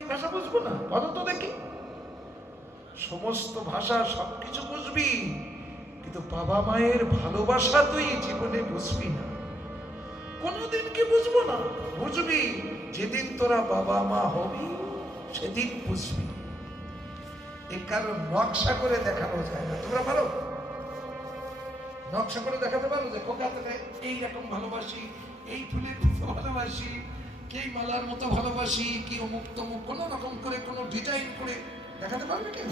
ভাষা বুঝবো না? বলো তো দেখি। সমস্ত ভাষা সবকিছু বুঝবি, কিন্তু বাবা মায়ের ভালোবাসা তুই জীবনে বুঝবি না, কোনোদিন কি বুঝবো না? বুঝবি যেদিন তোরা বাবা মা হবি, সেদিন বুঝবি। এই কারণ নকশা করে দেখানো যায় না। তোমরা পারো নকশা করে দেখাতে পারো যে খোকা তোকে এইরকম ভালোবাসি, এই ফুলের মতো ভালোবাসি, কি মালার মতো ভালোবাসি, কি অমুক তমুক কোন রকম করে কোন ডিজাইন করে দেখাতে পারবে কেউ?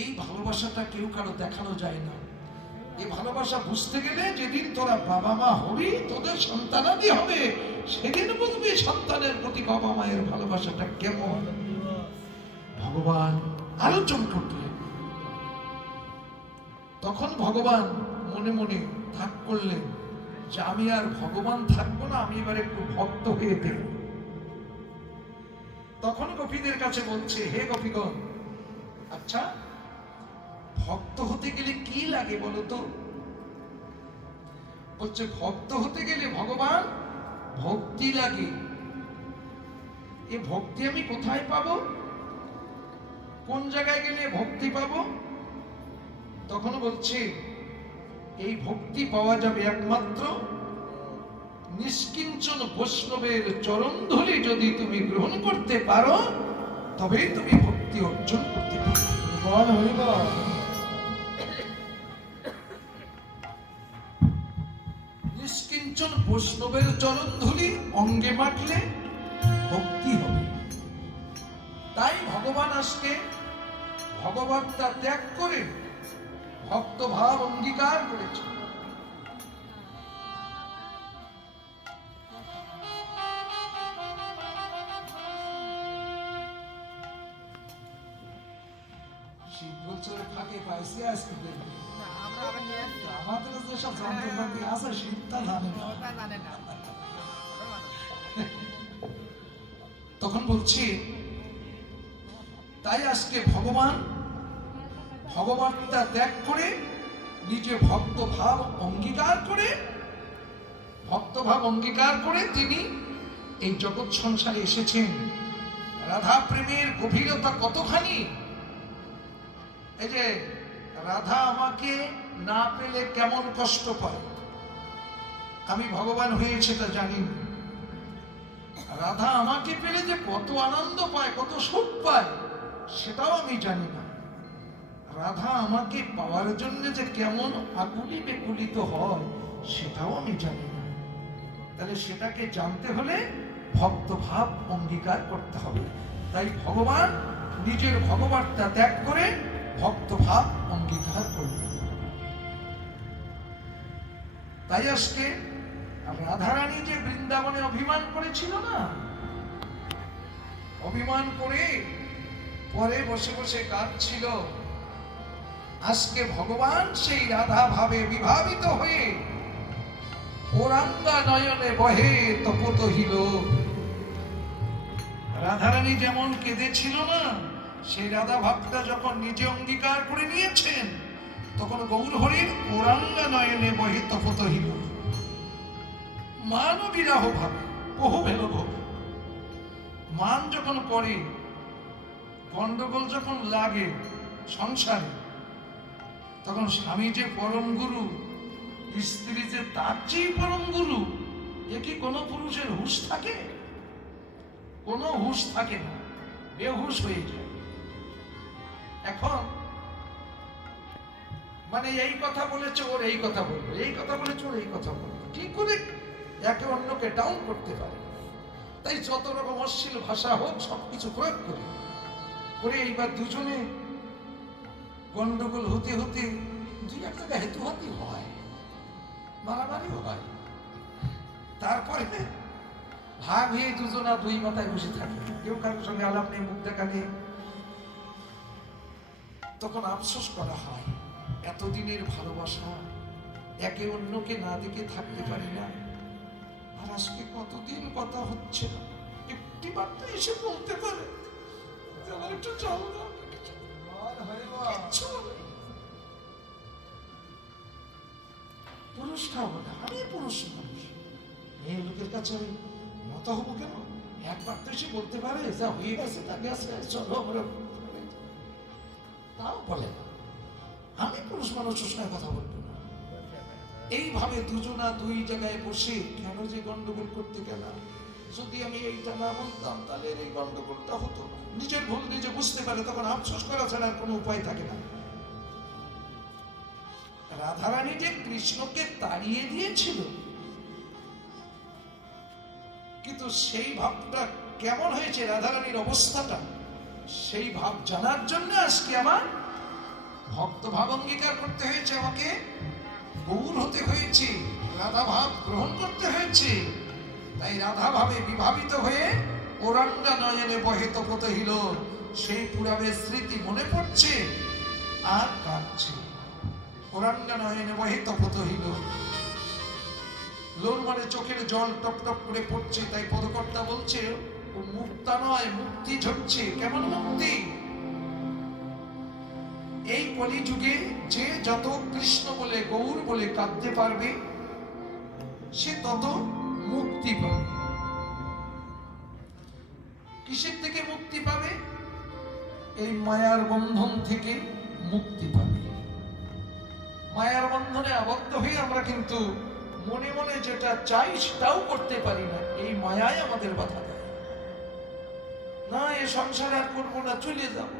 এই ভালোবাসাটা কেউ কারো দেখানো যায় না। এই ভালোবাসা বুঝতে গেলে যেদিন তোরা বাবা মা হবি, তোদের সন্তানাদি হবে, সেদিন বুঝবি সন্তানের প্রতি বাবা মায়ের ভালোবাসাটা কেমন। ভগবান আলোচনা করলেন। তখন ভগবান মনে মনে ভাগ করলেন যে আমি আর ভগবান থাকবো না, আমি এবার একটু ভক্ত হয়ে দেব। তখন গোপীদের কাছে বলছে, হে গোপীগণ, আচ্ছা ভক্ত হতে গেলে কি লাগে বলো তো? বলছে ভক্ত হতে গেলে ভগবান ভক্তি লাগে। এই ভক্তি আমি কোথায় পাবো? কোন জায়গায় গেলে ভক্তি পাবো? তখন বলছে এই ভক্তি পাওয়া যাবে একমাত্র নিষ্কিঞ্চন বৈষ্ণবের চরণ ধরে যদি তুমি গ্রহণ করতে পারো, তবেই তুমি ভক্তি অর্জন করতে পারো। বল হরি বল। নিষ্কিঞ্চন বৈষ্ণবের চরণ ধরি অঙ্গে মাখলে ভক্তি হবে। তাই ভগবান আজকে ভগবত্তা ত্যাগ করে ভক্ত ভাব অঙ্গীকার করেছে। শীতবছরে ফাঁকে পাইছি আজকে দেখবি। আমাদের যেসব যন্ত্রপাতি আছে শীতটা জানে না। তখন বলছি তাই আজকে ভগবান ভগবত্তা ত্যাগ করে নিজে ভক্ত ভাব অঙ্গীকার করে তিনি এই জগৎ সংসারে এসেছেন। রাধা প্রেমের গভীরতা কতখানি! এই যে রাধা আমাকে না পেলে কেমন কষ্ট পায়, আমি ভগবান হয়েছে তা জানি না। রাধা আমাকে পেলে যে কত আনন্দ পায়, কত সুখ পায়, সেটাও আমি জানি না। রাধা আমাকে পাওয়ার জন্য যে কেমন আকুলি বেকুলিত হয়, সেটাও আমি জানি না। তাহলে সেটাকে জানতে হলে ভক্ত ভাব অঙ্গীকার করতে হবে। তাই ভগবান নিজের ভগবত্তা ত্যাগ করে ভক্ত ভাব অঙ্গীকার করলেন। তাই আজকে রাধারানী যে বৃন্দাবনে অভিমান করেছিল না, অভিমান করে পরে বসে বসে কাঁদছিল, আজকে ভগবান সেই রাধা ভাবে বিভাবিত হয়ে ওরাঙ্গা নয়নে বহে তপতহিল। রাধারানী যেমন কেঁদেছিল না, সেই রাধা ভাবটা যখন নিজে অঙ্গীকার করে নিয়েছেন, তখন গৌর হরির ওরাঙ্গা নয়নে বহে তপতহিল। মান বিরাহ ভাবে বহু ভেলভ। মান যখন পড়ে, গন্ডগোল যখন লাগে সংসারে, তখন স্বামী যে পরম গুরু, স্ত্রী যে তার চেয়ে পরম গুরু, এ কি কোনো পুরুষের হুঁশ থাকে? কোনো হুঁশ থাকে না, বেহুশ হয়ে যায়। এখন মানে এই কথা বলেছে ওর এই কথা বলবো, এই কথা বলেছে ওর এই কথা বলবো, কি করে একে অন্যকে ডাউন করতে পারে? তাই যত রকম অশ্লীল ভাষা হোক সবকিছু প্রয়োগ করে এইবার দুজনে গন্ডগোল হতে হতে দুই এক জায়গায় হেতুহাতি হয়, মারামারিও হয়। তারপরে ভাগ হয়ে দুজনা দুই মাথায় বসে থাকে, কেউ কারোর সঙ্গে আলাপ নেই, মুখ দেখা নেই। তখন আফসোস করা হয়, এতদিনের ভালোবাসা, একে অন্যকে না দেখে থাকতে পারি না। আর আজকে কতদিন কথা হচ্ছে না, একটি বার্তা এসে বলতে পারে যে আমার একটু চল না। পুরুষটা হবে না, আমি পুরুষ মানুষ, মেয়ে লোকের কাছে আমি মত হবো কেন? একবার তো সে বলতে পারে যা হয়ে গেছে তা গেছে, চলো আমরা, তাও বলে না। আমি পুরুষ মানুষের সঙ্গে কথা বলবো না। এইভাবে দুজনা দুই জায়গায় বসে কেন যে গন্ডগোল করতে গেল, যদি আমি এইটা না বলতাম তাহলে এই গন্ডগোলটা হতো না। নিজের ভুল নিজে বুঝতে পারে, তখন আফসোস করা ছাড়া আর কোনো উপায় থাকে না। রাধারানী যে কৃষ্ণকে তাড়িয়ে দিয়েছিল, কিন্তু সেই ভাবটা কেমন হয়েছে, রাধারানীর অবস্থাটা, সেই ভাব জানার জন্য আজকে আমার ভক্ত ভাব অঙ্গীকার করতে হয়েছে, আমাকে গৌর হতে হয়েছে, রাধা ভাব গ্রহণ করতে হয়েছে। তাই রাধা ভাবে বিভাবিত হয়ে ওরাঙ্গা নয়নে বহে তপত হিল, সেই পুরাবের স্মৃতি মনে পড়ছে আর কাঁদছে। ওরাঙ্গা নয়নে বহে তপত হিল, লোর মানে চোখের জল টপ টপ করে পড়ছে। তাই পদকর্তা বলছে ও মুক্তা নয়, মুক্তি ঝরছে। কেমন মুক্তি? এই কলিযুগে যে যত কৃষ্ণ বলে গৌর বলে কাঁদতে পারবে, সে তত মুক্তি পাবে। কিসের থেকে মুক্তি পাবে? এই মায়ার বন্ধন থেকে মুক্তি পাবে। মায়ার বন্ধনে আবদ্ধ হয়ে আমরা কিন্তু মনে মনে যেটা চাই সেটাও করতে পারি না। এই মায়াই আমাদের বাধা দেয়। না, এ সংসার আর করবো না, চলে যাব,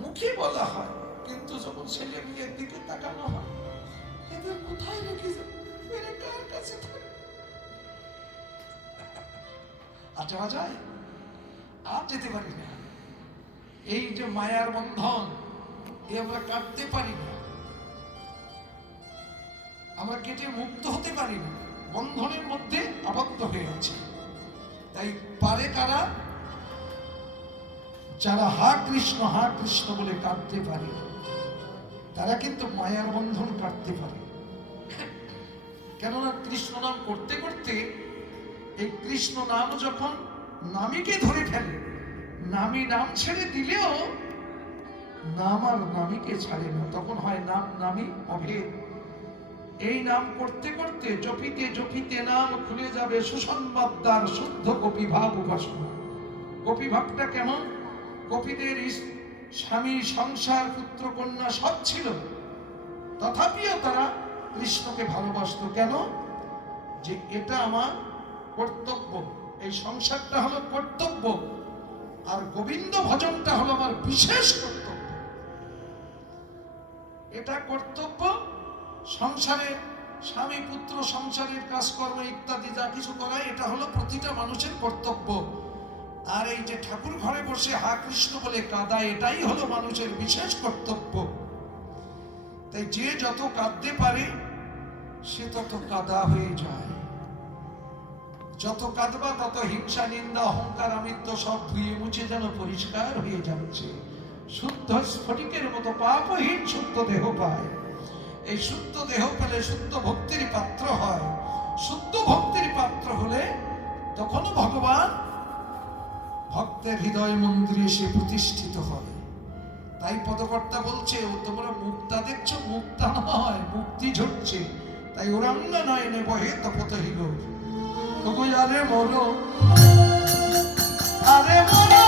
মুখে বলা হয়, কিন্তু যখন ছেলে মেয়ের দিকে তাকানো হয়, এদের কোথায় রেখে যাবে, এরা কার কাছে থাকে? আর যাওয়া যায়? আর যেতে পারি না। এই যে মায়ার বন্ধন, এ আমরা কাটতে পারি না, আমরা কেটে মুক্ত হতে পারি না, বন্ধনের মধ্যে আবদ্ধ হয়ে আছে। তাই পারে কারা? যারা হা কৃষ্ণ বলে কাঁদতে পারে, তারা কিন্তু মায়ার বন্ধন কাটতে পারে। কেননা কৃষ্ণ নাম করতে করতে এই কৃষ্ণ নাম যখন নামীকে ধরে ফেলে, নামী নাম ছেড়ে দিলেও নাম আর নামীকে ছাড়ে না, তখন হয় নাম নামী অভেদ। এই নাম করতে করতে জপিতে জপিতে নাম খুলে যাবে সুসংবাদদার শুদ্ধ গোপীভাব উপাসনা। গোপীভাবটা কেমন? গোপীদের স্বামী, সংসার, পুত্র, কন্যা সব ছিল, তথাপিও তারা কৃষ্ণকে ভালোবাসত। কেন? যে এটা আমার কর্তব্য, এই সংসারটা হলো কর্তব্য, আর গোবিন্দ ভজনটা হলো আমার বিশেষ কর্তব্য। এটা কর্তব্য, সংসারে স্বামী পুত্র সংসারের কাজকর্ম ইত্যাদি যা কিছু করা, এটা হলো প্রতিটা মানুষের কর্তব্য। আর এই যে ঠাকুর ঘরে বসে হা কৃষ্ণ বলে কাঁদা, এটাই হলো মানুষের বিশেষ কর্তব্য। তাই যে যত কাঁদতে পারে সে তত কাদা হয়ে যায়। যত কাঁদবা তত হিংসা, নিন্দা, অহংকার, আমিত্ব সব ধুয়ে মুছে যেন পরিষ্কার হয়ে যাচ্ছে। শুদ্ধ স্ফটিকের মতো পাপহীন শুদ্ধ দেহ পায়। এই শুদ্ধ দেহ পেলে শুদ্ধ ভক্তির পাত্র হয়। শুদ্ধ ভক্তির পাত্র হলে তখনও ভগবান ভক্তের হৃদয় মন্দিরে সে প্রতিষ্ঠিত হয়। তাই পদকর্তা বলছে, ও তোমরা মুক্তা দেখছো, মুক্তা নয়, মুক্তি ঝরছে। তাই ওরাঙ্গা নয়নে বহে তপত হিল, আরে মরো, আরে মরো,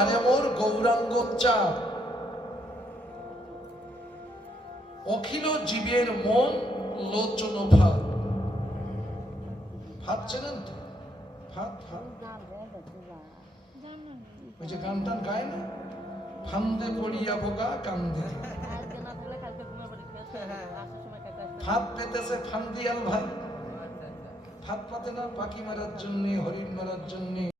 আরে মোর গৌরাঙ্গ চাঁদ, অখিল জীবের মন লোচন ভাত। ভাত চেনেন তো? ভাত ভাত ওই যে গান টান গায় না, ফান্দে পড়িয়া বোকা কান্দে। ফাঁদ পেতেছে ফান্দিয়াল ভাই, ফাঁদ পাতে না পাখি মারার জন্য, হরিণ মারার জন্য।